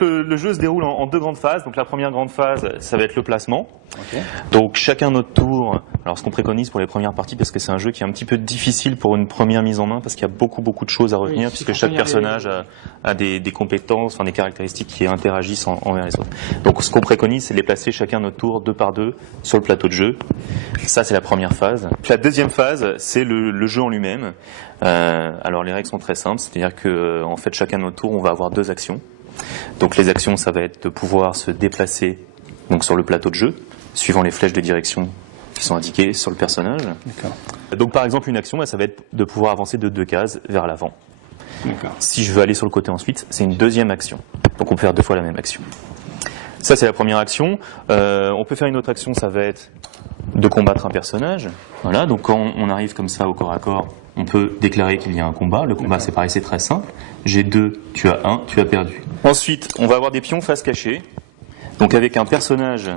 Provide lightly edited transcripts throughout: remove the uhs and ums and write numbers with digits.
Le jeu se déroule en deux grandes phases. Donc la première grande phase, ça va être le placement. Okay. Donc chacun notre tour. Alors ce qu'on préconise pour les premières parties, parce que c'est un jeu qui est un petit peu difficile pour une première mise en main, parce qu'il y a beaucoup de choses à retenir, puisque chaque personnage a des compétences, enfin des caractéristiques qui interagissent envers les autres. Donc ce qu'on préconise, c'est de les placer chacun notre tour, 2 par 2, sur le plateau de jeu. Ça c'est la première phase. La deuxième phase, c'est le jeu en lui-même. Alors les règles sont très simples, c'est-à-dire que en fait chacun notre tour, on va avoir 2 actions. Donc les actions, ça va être de pouvoir se déplacer donc sur le plateau de jeu, suivant les flèches de direction qui sont indiquées sur le personnage. Donc par exemple, une action, ça va être de pouvoir avancer de 2 cases vers l'avant. Si je veux aller sur le côté ensuite, c'est une deuxième action. Donc on peut faire 2 fois la même action. Ça, c'est la première action. On peut faire une autre action, ça va être de combattre un personnage. Voilà, donc quand on arrive comme ça au corps à corps, on peut déclarer qu'il y a un combat. Le combat, c'est pareil, c'est très simple. J'ai 2, tu as 1, tu as perdu. Ensuite, on va avoir des pions face cachée. Donc avec un personnage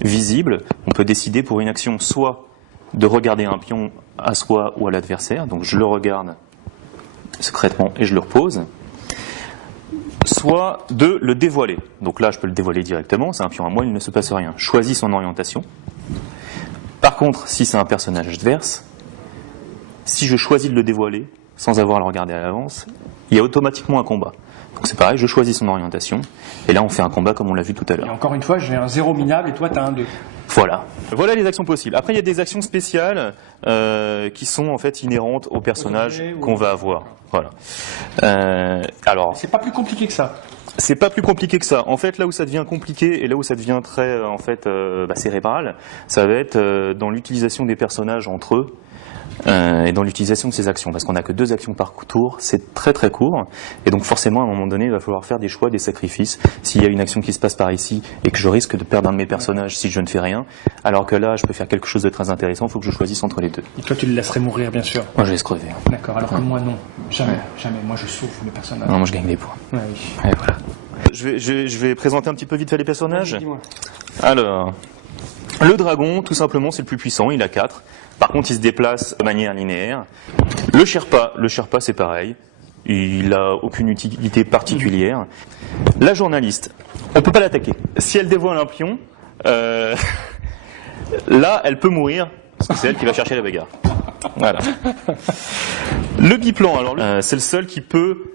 visible, on peut décider pour une action soit de regarder un pion à soi ou à l'adversaire. Donc je le regarde secrètement et je le repose. Soit de le dévoiler. Donc là, je peux le dévoiler directement. C'est un pion à moi, il ne se passe rien. Je choisis son orientation. Par contre, si c'est un personnage adverse, si je choisis de le dévoiler, sans avoir à le regarder à l'avance, il y a automatiquement un combat. Donc c'est pareil, je choisis son orientation, et là on fait un combat comme on l'a vu tout à l'heure. Et encore une fois, j'ai un 0 minable et toi tu as un 2. Voilà. Voilà les actions possibles. Après il y a des actions spéciales qui sont en fait inhérentes au personnage qu'on va avoir. Voilà. Alors. C'est pas plus compliqué que ça. C'est pas plus compliqué que ça. En fait, là où ça devient compliqué et là où ça devient très cérébral, ça va être dans l'utilisation des personnages entre eux. Et dans l'utilisation de ces actions, parce qu'on n'a que 2 actions par tour, c'est très très court, et donc forcément à un moment donné il va falloir faire des choix, des sacrifices. S'il y a une action qui se passe par ici et que je risque de perdre un de mes personnages si je ne fais rien, alors que là je peux faire quelque chose de très intéressant, il faut que je choisisse entre les 2. Et toi tu le laisserais mourir bien sûr. Moi je laisse crever. D'accord, alors que moi non, jamais, moi je souffre le personnage. Non, moi je gagne des points. Oui. Et voilà. Je vais présenter un petit peu vite fait les personnages. Dis-moi. Alors, le dragon, tout simplement, c'est le plus puissant, il a 4. Par contre, il se déplace de manière linéaire. Le Sherpa c'est pareil. Il n'a aucune utilité particulière. La journaliste, on ne peut pas l'attaquer. Si elle dévoile un pion, là, elle peut mourir, parce que c'est elle qui va chercher la bagarre. Voilà. Le biplan, alors, c'est le seul qui peut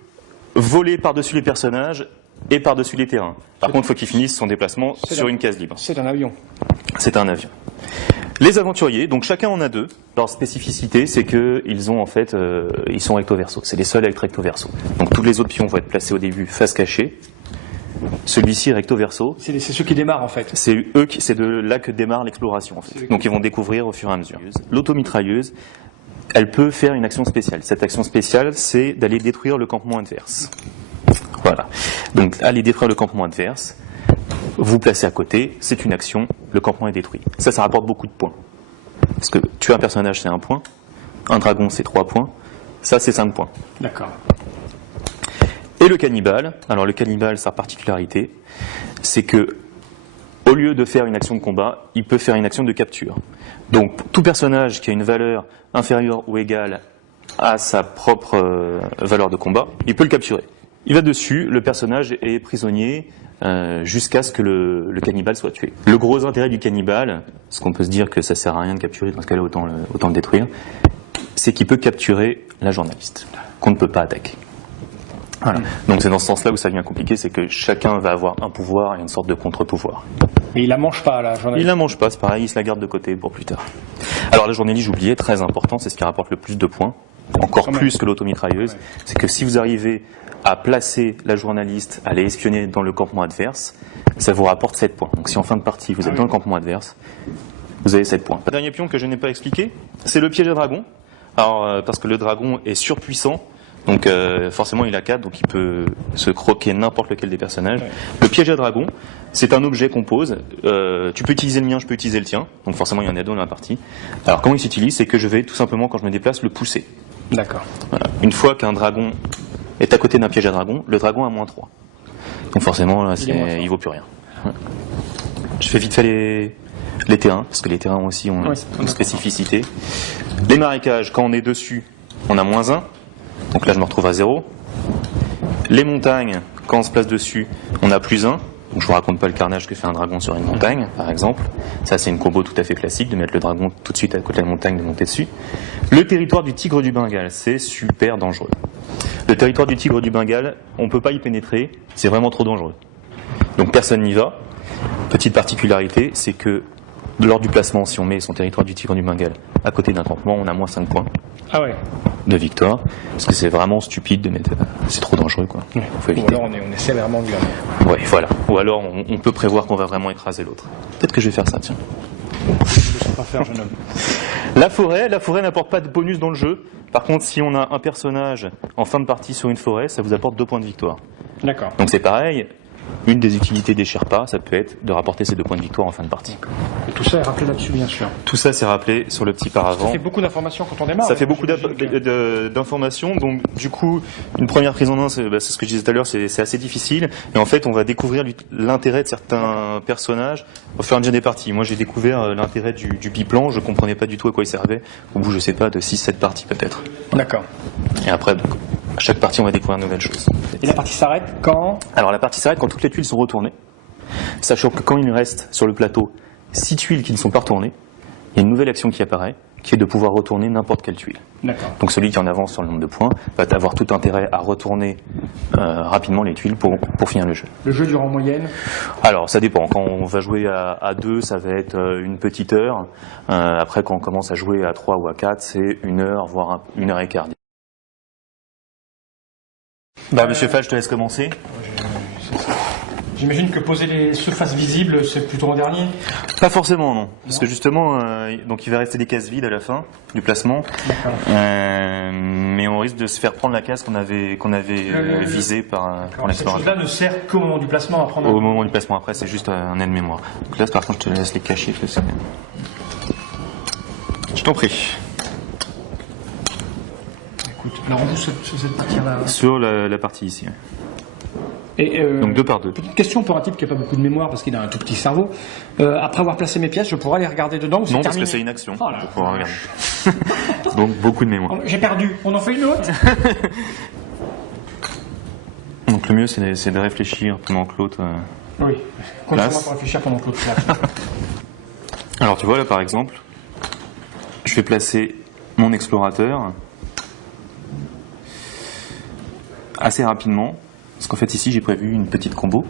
voler par-dessus les personnages et par-dessus les terrains. Par contre, il faut qu'il finisse son déplacement sur une case libre. C'est un avion. C'est un avion. Les aventuriers, donc chacun en a 2. Leur spécificité, c'est qu'ils ont en fait, ils sont recto verso. C'est les seuls à être recto verso. Donc tous les autres pions vont être placés au début face cachée. Celui-ci recto verso. C'est ceux qui démarrent en fait. C'est de là que démarre l'exploration. En fait. Donc ils vont découvrir au fur et à mesure. L'automitrailleuse, elle peut faire une action spéciale. Cette action spéciale, c'est d'aller détruire le campement adverse. Voilà. Donc aller détruire le campement adverse. Vous placez à côté, c'est une action, le campement est détruit. Ça rapporte beaucoup de points. Parce que tuer un personnage, c'est 1 point. Un dragon, c'est 3 points. Ça, c'est 5 points. D'accord. Et le cannibale, alors le cannibale, sa particularité, c'est que au lieu de faire une action de combat, il peut faire une action de capture. Donc tout personnage qui a une valeur inférieure ou égale à sa propre valeur de combat, il peut le capturer. Il va dessus, le personnage est prisonnier jusqu'à ce que le cannibale soit tué. Le gros intérêt du cannibale, parce qu'on peut se dire que ça sert à rien de capturer, dans ce cas-là autant le détruire, c'est qu'il peut capturer la journaliste, qu'on ne peut pas attaquer. Voilà. Donc c'est dans ce sens-là où ça devient compliqué, c'est que chacun va avoir un pouvoir et une sorte de contre-pouvoir. Et il la mange pas, la journaliste. Il la mange pas, c'est pareil, il se la garde de côté pour plus tard. Alors la journaliste, j'oubliais, très important, c'est ce qui rapporte le plus de points, encore plus que l'automitrailleuse, c'est que si vous arrivez à placer la journaliste, à aller espionner dans le campement adverse, ça vous rapporte 7 points. Donc si en fin de partie vous êtes dans le campement adverse, vous avez 7 points. Le dernier pion que je n'ai pas expliqué, c'est le piège à dragon. Alors parce que le dragon est surpuissant, donc forcément il a 4, donc il peut se croquer n'importe lequel des personnages. Le piège à dragon, c'est un objet qu'on pose. Tu peux utiliser le mien, je peux utiliser le tien. Donc forcément il y en a 2 dans la partie. Alors comment il s'utilise, c'est que je vais tout simplement, quand je me déplace, le pousser. D'accord. Voilà. Une fois qu'un dragon est à côté d'un piège à dragon, le dragon a -3. Donc forcément, là, il vaut plus rien. Ouais. Je fais vite fait les terrains, parce que les terrains aussi ont une spécificité. Les marécages, quand on est dessus, on a -1. Donc là, je me retrouve à 0. Les montagnes, quand on se place dessus, on a +1. Donc je vous raconte pas le carnage que fait un dragon sur une montagne, par exemple. Ça, c'est une combo tout à fait classique, de mettre le dragon tout de suite à côté de la montagne, de monter dessus. Le territoire du tigre du Bengale, c'est super dangereux. Le territoire du tigre du Bengale, on peut pas y pénétrer, c'est vraiment trop dangereux. Donc personne n'y va. Petite particularité, c'est que lors du placement, si on met son territoire du tigre du Bengale à côté d'un campement, on a moins 5 points de victoire, parce que c'est vraiment stupide de mettre... C'est trop dangereux, quoi. Faut éviter. Ou alors on essaie vraiment de lui Oui, voilà. Ou alors on peut prévoir qu'on va vraiment écraser l'autre. Peut-être que je vais faire ça, tiens. Je ne sais pas faire, jeune homme. La forêt n'apporte pas de bonus dans le jeu. Par contre, si on a un personnage en fin de partie sur une forêt, ça vous apporte 2 points de victoire. D'accord. Donc c'est pareil. Une des utilités des Sherpas, ça peut être de rapporter ces 2 points de victoire en fin de partie. Et tout ça est rappelé là-dessus, bien sûr. Tout ça, c'est rappelé sur le petit paravent. Ça fait beaucoup d'informations quand on démarre. Ça fait beaucoup d'informations. Donc, du coup, une première prise en main, c'est ce que je disais tout à l'heure, c'est assez difficile. Et en fait, on va découvrir l'intérêt de certains personnages au fur et à mesure des parties. Moi, j'ai découvert l'intérêt du biplan. Je comprenais pas du tout à quoi il servait. Au bout, je sais pas, de 6-7 parties peut-être. D'accord. Et après, donc, à chaque partie, on va découvrir de nouvelles choses. Et la partie s'arrête quand? Alors, la partie s'arrête quand toutes les tuiles sont retournées. Sachant que quand il reste sur le plateau 6 tuiles qui ne sont pas retournées, il y a une nouvelle action qui apparaît, qui est de pouvoir retourner n'importe quelle tuile. D'accord. Donc celui qui en avance sur le nombre de points va avoir tout intérêt à retourner rapidement les tuiles pour finir le jeu. Le jeu dure en moyenne? Alors ça dépend. Quand on va jouer à 2, ça va être une petite heure. Après, quand on commence à jouer à 3 ou à 4, c'est 1 heure, voire 1 heure et quart. Monsieur Fall, je te laisse commencer. J'imagine que poser les surfaces visibles, c'est plutôt en dernier? Pas forcément, non. Parce que justement, donc il va rester des cases vides à la fin du placement. Mais on risque de se faire prendre la case qu'on avait visée pour l'explorateur. Cette chose-là ne sert qu'au moment du placement à prendre. Au moment du placement, après, c'est juste un aide-mémoire. Donc là, par contre, je te laisse les cacher. Parce que je t'en prie. Écoute, alors on joue sur cette partie-là. Sur la partie ici. Ouais. Et donc 2 par 2. Petite question pour un type qui n'a pas beaucoup de mémoire parce qu'il a un tout petit cerveau. Après avoir placé mes pièces, je pourrais les regarder dedans ou c'est Non, parce terminé? que c'est une action. Oh là, pour pouvoir regarder. Donc beaucoup de mémoire. J'ai perdu. On en fait une autre? Donc le mieux, c'est de réfléchir pendant que l'autre... Oui. Continue-moi pour réfléchir pendant que l'autre place. Alors tu vois là par exemple, je vais placer mon explorateur assez rapidement. Parce qu'en fait, ici, j'ai prévu une petite combo.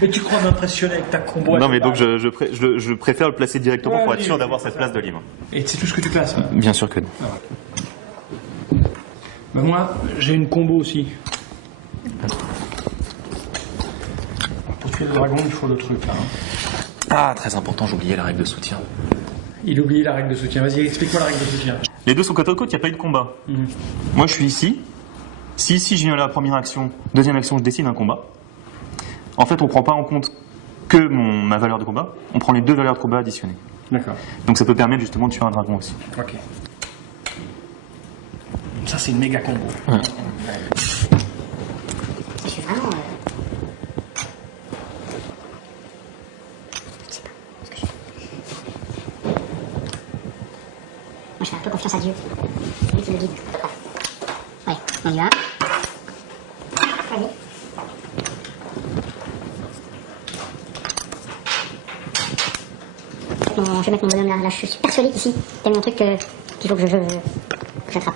Mais tu crois m'impressionner avec ta combo? Non, mais donc je préfère le placer directement pour être sûr d'avoir cette place de libre. Et c'est tout ce que tu places? Bien sûr que non. Ben moi, j'ai une combo aussi. Pour tuer le dragon, il faut le truc là. Ah, très important, j'ai oublié la règle de soutien. Il a oublié la règle de soutien. Vas-y, explique-moi la règle de soutien. Les deux sont côte à côte, il n'y a pas eu de combat. Moi, je suis ici. Si ici je viens à la première action, deuxième action, je décide un combat. En fait, on ne prend pas en compte que ma valeur de combat, on prend les 2 valeurs de combat additionnées. D'accord. Donc ça peut permettre justement de tuer un dragon aussi. Ok. Ça, c'est une méga combo. Ouais. Je suis vraiment. Je sais pas ce que je fais. Moi, je fais un peu confiance à Dieu. C'est lui qui me guide. Ouais, on y va. Allez. Je vais mettre mon bonhomme là. Là, je suis persuadé qu'ici, t'as mis un truc qu'il faut que j'attrape.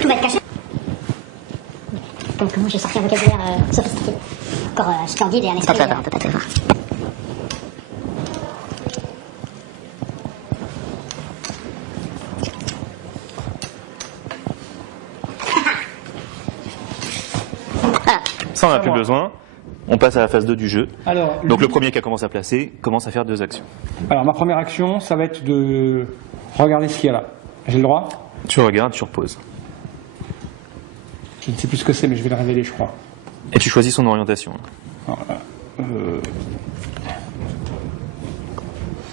Tout va être caché. Donc, moi, j'ai sorti un vocabulaire sophistiqué. Encore splendide et un esprit. On peut pas te voir. Ça, on n'a plus besoin. On passe à la phase 2 du jeu. Alors, donc le premier qui a commencé à placer commence à faire 2 actions. Alors, ma première action, ça va être de regarder ce qu'il y a là. J'ai le droit? Tu regardes, tu reposes. Je ne sais plus ce que c'est, mais je vais le révéler, je crois. Et tu choisis son orientation. Alors,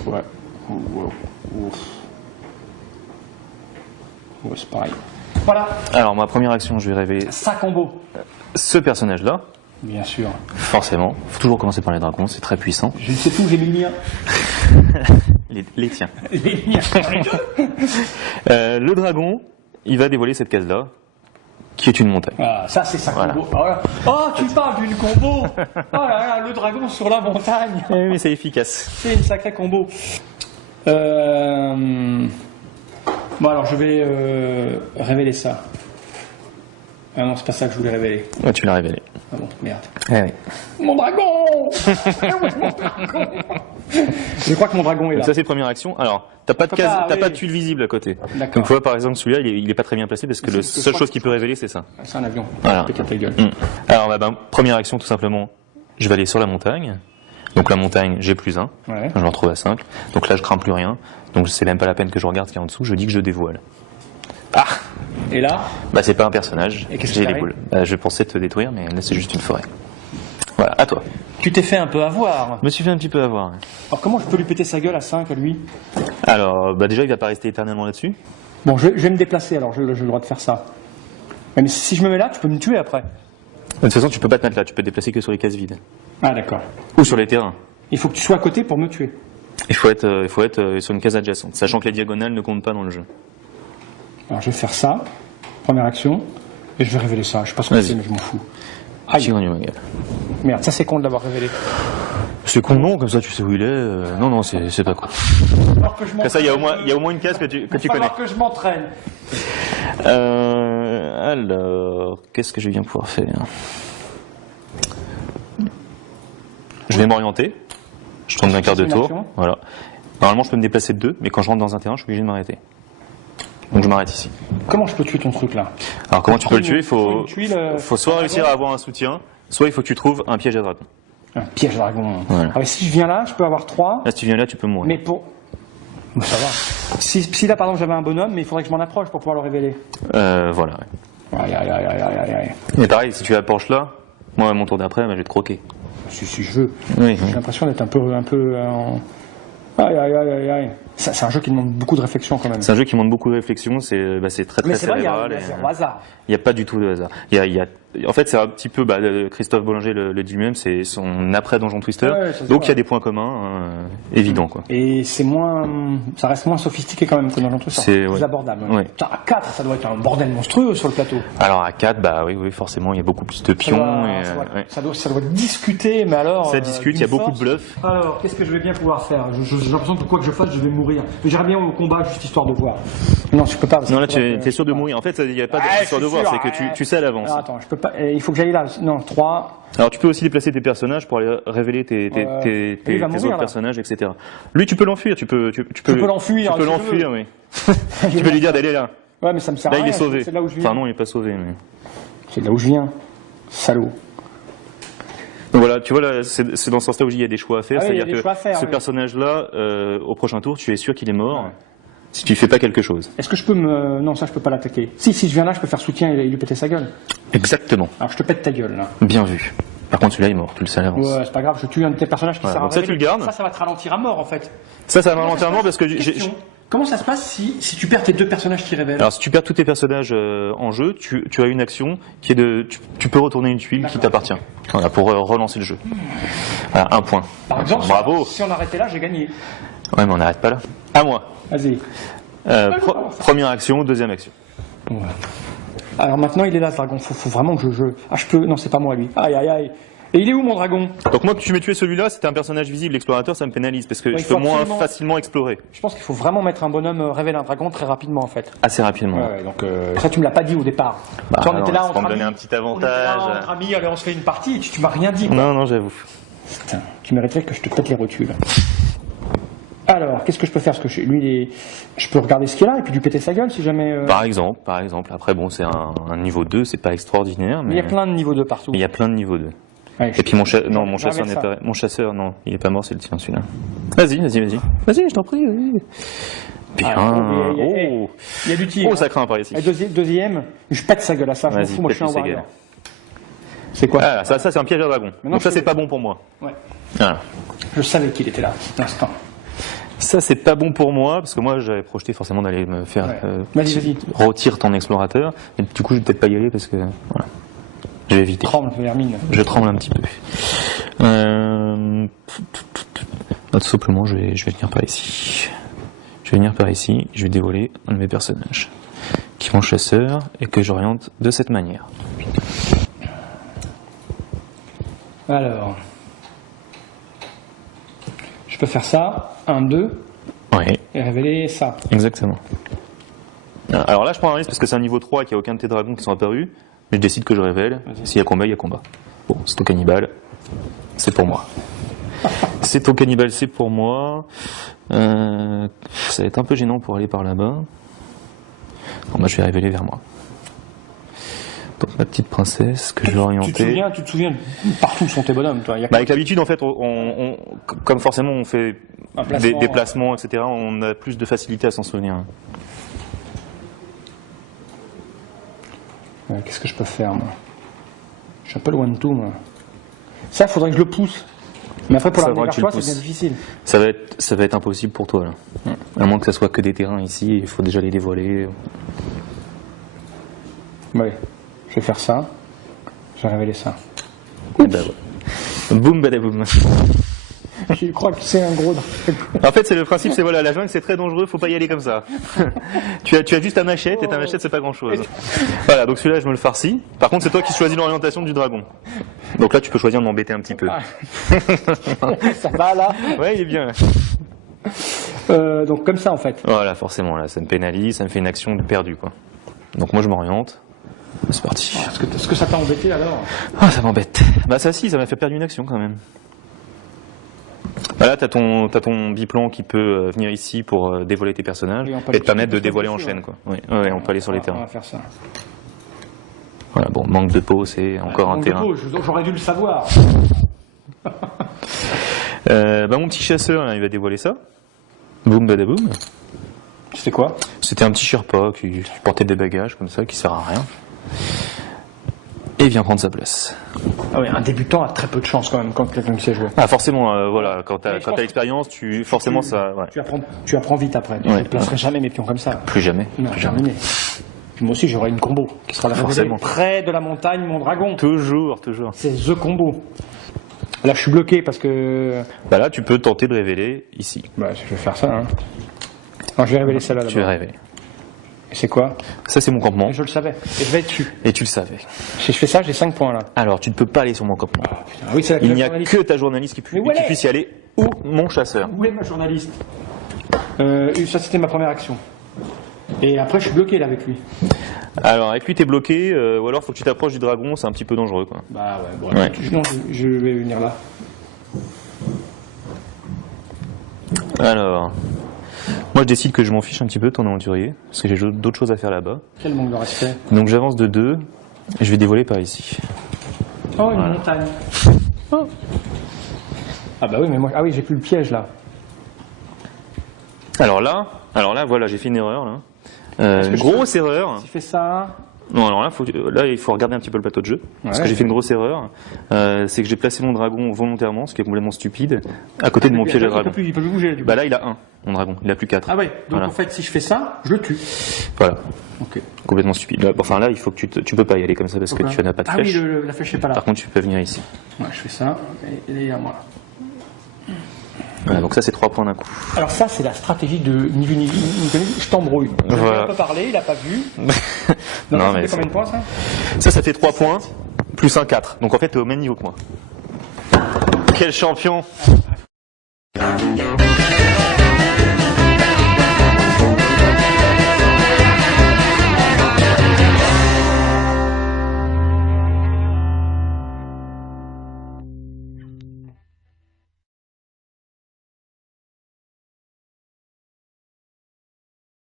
ouais. Ouais, c'est pareil. Voilà. Alors, ma première action, je vais révéler Ça combo. ce personnage-là. Bien sûr. Forcément. Il faut toujours commencer par les dragons, c'est très puissant. Je ne sais plus où j'ai mis le mien. Les tiens. Les miens. Le dragon, il va dévoiler cette case-là. qui est une montagne. Ah, ça c'est sa Voilà. combo. Voilà. Oh, tu parles d'une combo. Oh là là, le dragon sur la montagne. Eh oui, mais c'est efficace. C'est une sacrée combo. Bon alors je vais révéler ça. Ah non, c'est pas ça que je voulais révéler. Ouais, tu l'as révélé. Ah bon, merde. Eh oui. Mon dragon. Mon dragon. Je crois que mon dragon est là. Donc ça c'est première action. Alors, t'as pas de case, Papa, t'as oui. pas de tuile visible à côté. D'accord. Donc tu vois par exemple celui-là, il est pas très bien placé parce que la je seule crois chose que- qu'il peut révéler c'est ça. C'est un avion. Voilà. Péter ta gueule. Alors première action tout simplement, je vais aller sur la montagne. Donc la montagne, j'ai plus 1. Ouais. Je me retrouve à 5. Donc là je crains plus rien. Donc c'est même pas la peine que je regarde ce qu'il y a en dessous, je dis que je dévoile. Ah, Et là, bah c'est pas un personnage, Et qu'est-ce j'ai que les t'arrives boules. Bah, je pensais te détruire mais là c'est juste une forêt. Voilà, à toi. tu t'es fait un peu avoir. Je me suis fait un petit peu avoir. Alors comment je peux lui péter sa gueule à 5 à lui? Alors, bah déjà il va pas rester éternellement là-dessus. Bon, je vais me déplacer alors, j'ai le droit de faire ça. Mais si je me mets là, tu peux me tuer après. De toute façon tu peux pas te mettre là, tu peux te déplacer que sur les cases vides. Ah d'accord. Ou sur les terrains. Il faut que tu sois à côté pour me tuer. Il faut être sur une case adjacente, sachant que les diagonales ne comptent pas dans le jeu. Alors je vais faire ça, première action, et je vais révéler ça. Je sais pas ce que Vas-y. c'est, mais je m'en fous. Aïe, Tigre ma gueule. merde, ça c'est con de l'avoir révélé. C'est con non, comme ça tu sais où il est. Non, c'est pas con. Alors que je Comme ça, il y a au moins une case que tu connais. Alors que je m'entraîne. Alors, qu'est-ce que je vais bien pouvoir faire? Je vais m'orienter. Je tourne d'un quart de C'est une tour. action. Voilà. Normalement, je peux me déplacer de 2, mais quand je rentre dans un terrain, je suis obligé de m'arrêter. Donc je m'arrête ici. Comment je peux tuer ton truc là? Alors comment tu peux le tuer? Faut une tuile, faut soit réussir à avoir un soutien, soit il faut que tu trouves un piège à dragon. Un piège dragon. Voilà. Ah, mais si je viens là, je peux avoir 3, Là, si tu viens là, tu peux mourir. mais pour... Bon, ça va. Si là par exemple j'avais un bonhomme, mais il faudrait que je m'en approche pour pouvoir le révéler. Voilà. Ouais. Aïe aïe aïe aïe aïe aïe. Mais pareil, si tu approches là, moi, à mon tour d'après, bah, je vais te croquer. Si je veux. Oui. J'ai l'impression d'être un peu en... Aïe aïe aïe aïe aïe. C'est un jeu qui demande beaucoup de réflexion quand même. C'est un jeu qui demande beaucoup de réflexion, c'est très Mais très c'est vrai, il y a cérébral. zéro hasard. Il n'y a pas du tout de hasard. En fait, c'est un petit peu, Christophe Bollinger le dit lui-même, c'est son après Donjon Twister. Ouais, ça se Donc voit. il y a des points communs évidents, quoi. Et c'est moins, ça reste moins sophistiqué quand même que dans l'entre C'est- plus ouais. abordable. Ouais. Putain, à 4, ça doit être un bordel monstrueux sur le plateau. Alors à 4, bah oui, forcément, il y a beaucoup plus de Ça pions. doit, et, ouais. ouais. ça doit discuter, mais alors. Ça discute, il y a d'une beaucoup de force. bluffs. Alors, qu'est-ce que je vais bien pouvoir faire? J'ai l'impression que quoi que je fasse, je vais mourir. Mais j'irai bien au combat juste histoire de voir. Non, je peux pas. parce Non, que là, je peux pas tu es sûr de mourir. En fait, il n'y a pas Ouais, d'histoire je de suis voir, sûr, c'est que ouais. tu sais à l'avance. Alors, attends, je peux pas. Il faut que j'aille là. Non, 3. Alors tu peux aussi déplacer tes personnages pour aller révéler tes Il va tes mourir, autres là. personnages, etc. Lui, tu peux l'enfuir, tu peux l'enfuir, Tu peux si je l'enfuir, oui. Tu peux lui dire d'aller là. Ouais, mais ça me sert Là, à il rien. est sauvé. C'est de là où je viens. Enfin non, il est pas sauvé. Mais... C'est de là où je viens. Salaud. Donc voilà, tu vois là, c'est dans ce sens-là où il y a des choix à faire. Ah oui, il y a C'est-à-dire des choix à que faire, ce oui. personnage-là, au prochain tour, tu es sûr qu'il est mort Ouais. si tu fais pas quelque chose. Est-ce que je peux me. Non, ça, je peux pas l'attaquer. Si je viens là, je peux faire soutien et lui péter sa gueule. Exactement. Alors, je te pète ta gueule, là. Bien vu. Par contre, celui-là est mort, tu le sais à l'avance. Ouais, c'est pas grave, je tue un de tes personnages qui Voilà, sert à donc ça, révéler. tu le gardes. Ça va te ralentir à mort, en fait. Ça va ralentir mort parce que Question. Comment ça se passe si tu perds tes 2 personnages qui révèlent? alors si tu perds tous tes personnages en jeu, tu as une action qui est tu peux retourner une tuile qui D'accord. t'appartient. Voilà, pour relancer le jeu. Voilà, un point. Par exemple, Bravo. si on arrêtait là, j'ai gagné. Ouais, mais on n'arrête pas là. À moi. Vas-y. Première action, deuxième action. Alors maintenant, il est là, ce dragon. Faut vraiment que je. Ah, je peux. Non, c'est pas moi, lui. Aïe, aïe, aïe. Et il est où, mon dragon? Donc moi, que tu m'aies tué celui-là, c'était un personnage visible, l'explorateur, ça me pénalise parce que Ouais, je il faut peux moins absolument- facilement explorer. Je pense qu'il faut vraiment mettre un bonhomme révéler un dragon très rapidement, en fait. Assez rapidement. Ouais, donc ça, tu me l'as pas dit au départ. Bah, Tu vois, on non, était là c'est entre pour me amis. donner un petit On était là avantage. entre amis, allez, on se fait une partie, et tu m'as rien dit. Non, non, j'avoue. Putain, tu mériterais que je te pète les rotules. Alors, qu'est-ce que je peux faire? Parce que je peux regarder ce qu'il y a là et puis lui péter sa gueule si jamais. Par exemple. Après, bon, c'est un niveau 2, c'est pas extraordinaire, Mais mais il y a plein de niveaux de partout. il y a plein de niveaux 2. Ouais, Et puis mon chasseur j'arrête n'est ça. pas... Mon chasseur, non, il est pas mort, c'est le tien, celui-là. Vas-y, je t'en prie, vas-y. Bien. Ah, Oh, il y a du tir. oh, ça craint par ici. Et deuxième, je pète sa gueule à ça, je m'en Vas-y, fous, moi je suis un pète-lui sa warrior. gueule. C'est quoi? Ah, ça c'est un piège à dragon. non, Donc ça je- c'est pas bon pour moi. Ouais. Voilà. Je savais qu'il était là, cet instant. Ça c'est pas bon pour moi parce que moi j'avais projeté forcément d'aller me faire Ouais. Vas-y. retire ton explorateur. Et du coup je vais peut-être pas y aller parce que voilà. Je vais éviter. Tremble, vermine. Je tremble un petit peu. Tout simplement je vais venir par ici. Je vais venir par ici. Je vais dévoiler un de mes personnages j'active mon chasseur et que j'oriente de cette manière. Alors, je peux faire ça, 1, 2, Oui, et révéler ça. exactement. Alors là, je prends un risque parce que c'est un niveau 3 et qu'il n'y a aucun de tes dragons qui sont apparus. Mais je décide que je révèle. S'il y a combat, il y a combat. Bon, c'est ton cannibale. C'est pour moi. C'est ton cannibale, c'est pour moi. Ça va être un peu gênant pour aller par là-bas. Bon, bah, je vais révéler vers moi. Donc ma petite princesse que je vais orienter. Tu te souviens partout où sont tes bonhommes, toi. Bah, avec l'habitude, en fait, comme forcément on fait des placements, etc., on a plus de facilité à s'en souvenir. Qu'est-ce que je peux faire, moi? Je suis un peu loin de tout, moi. Ça, il faudrait que je le pousse. Mais après, pour l'amener vers toi, c'est bien difficile. Ça va être impossible pour toi, là. À moins que ça soit que des terrains ici, il faut déjà les dévoiler. Ouais. Je vais faire ça. Je vais révéler ça. Et bah ouais. Boum, badaboum. Je crois que c'est un gros. En fait, c'est le principe, c'est voilà, la jungle c'est très dangereux, faut pas y aller comme ça. tu as juste ta machette et ta machette c'est pas grand chose. Voilà, donc celui-là je me le farcis. Par contre, c'est toi qui choisis l'orientation du dragon. Donc là, tu peux choisir de m'embêter un petit peu. Ça va là? Ouais, il est bien. Donc comme ça en fait. Voilà, forcément, là, ça me pénalise, ça me fait une action perdue, quoi. Donc moi je m'oriente. C'est parti. Est-ce que ça t'a embêté alors? Ah, ça m'embête. Bah ça si, ça m'a fait perdre une action quand même. Bah là, t'as ton biplan qui peut venir ici pour dévoiler tes personnages et te permettre de dévoiler en chaîne, quoi. Oui, ouais, on peut aller sur les terrains. On va faire ça. Voilà, bon, manque de peau, c'est encore un terrain. J'aurais dû le savoir. Bah mon petit chasseur, là, il va dévoiler ça. Boum badaboum. C'était quoi? C'était un petit Sherpa qui portait des bagages comme ça, qui sert à rien. Et il vient prendre sa place. Ah oui, un débutant a très peu de chance quand même quand quelqu'un sait jouer. Ah forcément, voilà, quand t'as l'expérience, forcément ça. Ouais. Tu apprends vite après. Je ne placerai jamais mes pions comme ça. Plus jamais. Non, plus jamais. terminé. Puis moi aussi j'aurai une combo qui sera la Forcément. près de la montagne, mon dragon. Toujours. C'est the combo. Là je suis bloqué parce que. Bah là tu peux tenter de révéler ici. Bah je vais faire ça. Hein. Non, je vais révéler celle-là d'abord. Tu vas révéler. Et c'est quoi? Ça c'est mon campement. Je le savais. Et je vais être dessus. Et tu le savais. Si je fais ça, j'ai 5 points là. Alors tu ne peux pas aller sur mon campement. Ah oui, c'est Il n'y a que ta journaliste qui puisse y aller ou mon chasseur. Où est ma journaliste? Ça c'était ma première action. Et après je suis bloqué là avec lui. Alors avec lui t'es bloqué, ou alors faut que tu t'approches du dragon, c'est un petit peu dangereux, quoi. Bah ouais, bon, Ouais. Non, je vais venir là. Alors, moi je décide que je m'en fiche un petit peu de ton aventurier, parce que j'ai d'autres choses à faire là-bas. Quel manque de respect. Donc j'avance de 2, et je vais dévoiler par ici. Oh, une montagne. Oh. Ah bah oui, mais moi, ah oui, j'ai plus le piège là. Alors là, voilà, j'ai fait une erreur là. Grosse erreur. Tu fais ça. Non, alors là, il faut regarder un petit peu le plateau de jeu, parce que j'ai fait une grosse erreur. C'est que j'ai placé mon dragon volontairement, ce qui est complètement stupide, à côté de mon piège à dragon. Il peut plus bouger. Du coup. Bah là, il a 1, mon dragon, il a plus 4. Ah ouais, donc voilà. En fait, si je fais ça, je le tue. Voilà. Ok. Complètement stupide. Là, enfin là, il faut que tu peux pas y aller comme ça parce que tu n'as pas de flèche. Ah oui, la flèche n'est pas là. Par contre, tu peux venir ici. Ouais, je fais ça, et là, il est à moi. Voilà, donc ça, c'est 3 points d'un coup. Alors ça, c'est la stratégie de ni vu ni connu, je t'embrouille. Voilà. Il a un peu parlé, il a pas vu. Non, ça mais fait combien de points ça? Ça fait 3 points, plus un 4. Donc en fait, t'es au même niveau que moi. Quel champion!